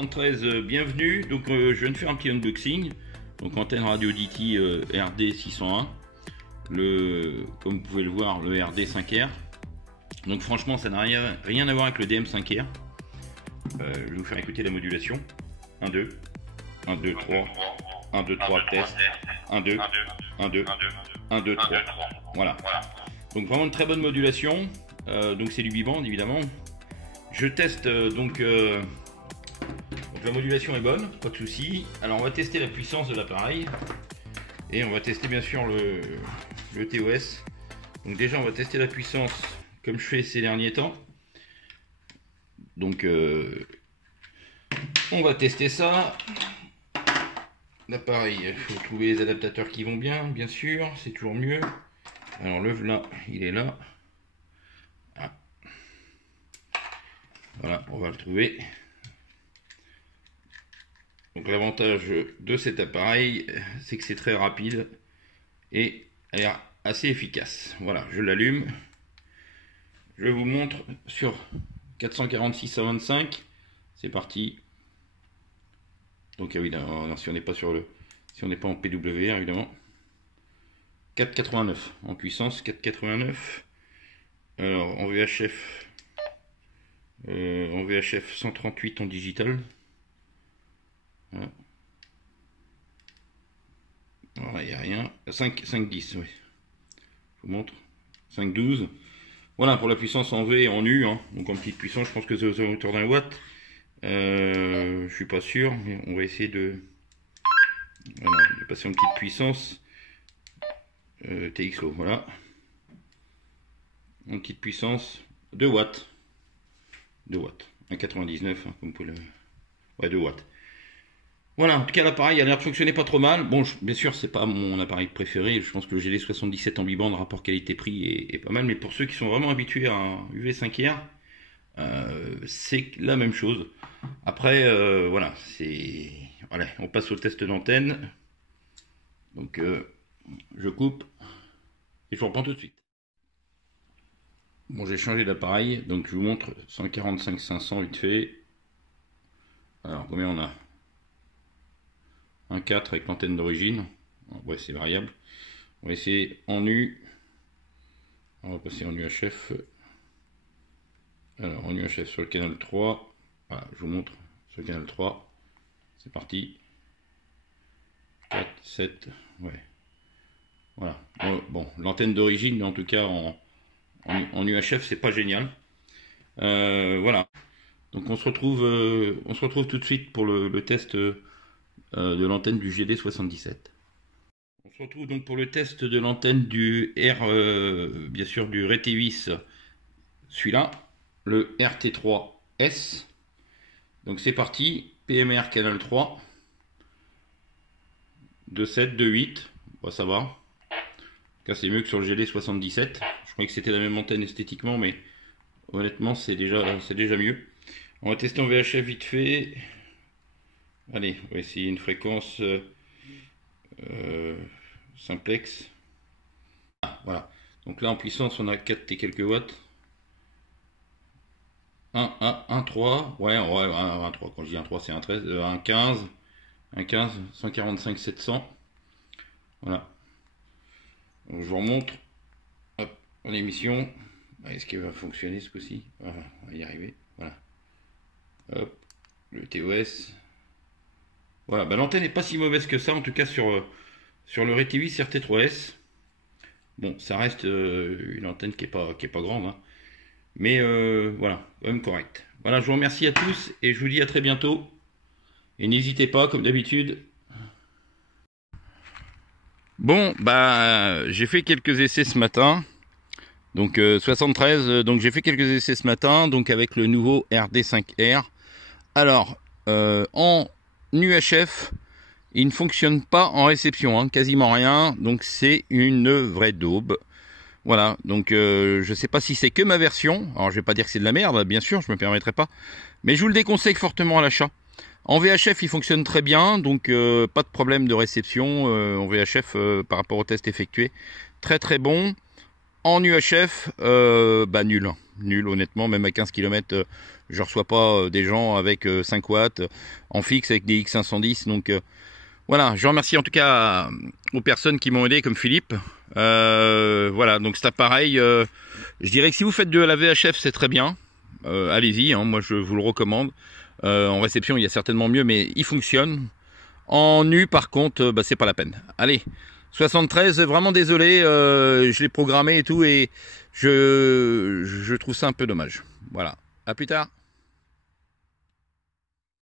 73, bienvenue. Donc je viens de faire un petit unboxing. Donc antenne radio DT RD 601. Comme vous pouvez le voir, le RD 5R. Donc franchement ça n'a rien à voir avec le DM 5R. Je vais vous faire écouter la modulation. 1, 2, 1, 2, 3, 1, 2, 3, test. 1, 2, 1, 2, 1, 2, 3. Voilà. Donc vraiment une très bonne modulation. Donc c'est du biband évidemment. Je teste donc la modulation est bonne, pas de souci. Alors on va tester la puissance de l'appareil et on va tester bien sûr le TOS. Donc déjà on va tester la puissance comme je fais ces derniers temps. Donc on va tester ça. L'appareil, il faut trouver les adaptateurs qui vont bien sûr, c'est toujours mieux. Alors le voilà, il est là. Ah. Voilà, on va le trouver. Donc l'avantage de cet appareil, c'est que c'est très rapide et a l'air assez efficace. Voilà, je l'allume. Je vous montre sur 446 à 25. C'est parti. Donc oui, non, si on n'est pas si on n'est pas en PWR évidemment. 4,89 en puissance, 4,89. Alors en VHF. En VHF 138 en digital. Voilà, il n'y a rien. 5,10, oui. Je vous montre. 5,12. Voilà pour la puissance en V et en U. Hein. Donc en petite puissance, je pense que c'est aux alentours d'un watt. Je suis pas sûr, mais on va essayer de passer en petite puissance. TXO, voilà. En petite puissance, 2 watts. 2 watts. 1,99, hein, comme vous pouvez le... Ouais, 2 watts. Voilà, en tout cas l'appareil a l'air de fonctionner pas trop mal. Bon, bien sûr, c'est pas mon appareil préféré. Je pense que le GD77 en biband, rapport qualité-prix est pas mal. Mais pour ceux qui sont vraiment habitués à un UV5R, c'est la même chose. Après, voilà, voilà, on passe au test d'antenne. Donc, je coupe et je vous reprends tout de suite. Bon, j'ai changé d'appareil, donc je vous montre 145-500 vite fait. Alors, combien on a? 1,4 avec l'antenne d'origine. Ouais, c'est variable. On va essayer en U. On va passer en UHF. Alors, en UHF sur le canal 3. Voilà, je vous montre sur le canal 3. C'est parti. 4, 7, ouais. Voilà. Bon, l'antenne d'origine, en tout cas en UHF, c'est pas génial. Voilà. Donc on se retrouve tout de suite pour le test de l'antenne du GD77. On se retrouve donc pour le test de l'antenne du bien sûr du Retevis, celui-là, le RT3S. Donc c'est parti, PMR canal 3, 2,7, 2,8, bon, ça va. Là c'est mieux que sur le GD77. Je croyais que c'était la même antenne esthétiquement, mais honnêtement c'est déjà mieux. On va tester en VHF vite fait. Allez, on va essayer une fréquence simplex. Ah, voilà. Donc là en puissance on a 4 et quelques watts. 1,3. Ouais, 1,3. Quand je dis 1,3 c'est 1,13. 1,15. 1,15. 145 700. Voilà. Donc, je vous remontre. Hop, en émission. Est-ce qu'il va fonctionner ce coup-ci? Voilà, on va y arriver. Voilà. Hop, le TOS. Voilà, bah, l'antenne n'est pas si mauvaise que ça, en tout cas sur le Retevis RT3S. Bon, ça reste une antenne qui est pas grande, hein. Mais voilà, quand même correct. Voilà, je vous remercie à tous et je vous dis à très bientôt. Et n'hésitez pas, comme d'habitude. Bon, bah j'ai fait quelques essais ce matin. Donc 73, donc j'ai fait quelques essais ce matin, donc avec le nouveau RD5R. Alors, en UHF, il ne fonctionne pas en réception, hein, quasiment rien, donc c'est une vraie daube. Voilà, donc je sais pas si c'est que ma version, alors je vais pas dire que c'est de la merde, bien sûr, je me permettrai pas, mais je vous le déconseille fortement à l'achat. En VHF, il fonctionne très bien, donc pas de problème de réception en VHF par rapport au test effectué. Très très bon. En UHF, bah nul. nul honnêtement, même à 15 km, je reçois pas des gens avec 5 watts en fixe avec des X510, donc voilà, je remercie en tout cas aux personnes qui m'ont aidé comme Philippe. Voilà, donc cet appareil, je dirais que si vous faites de la VHF, c'est très bien. Allez-y, hein, moi je vous le recommande. En réception, il y a certainement mieux, mais il fonctionne. En nu, par contre, c'est pas la peine. Allez, 73, vraiment désolé, je l'ai programmé et tout, et je trouve ça un peu dommage. Voilà, à plus tard.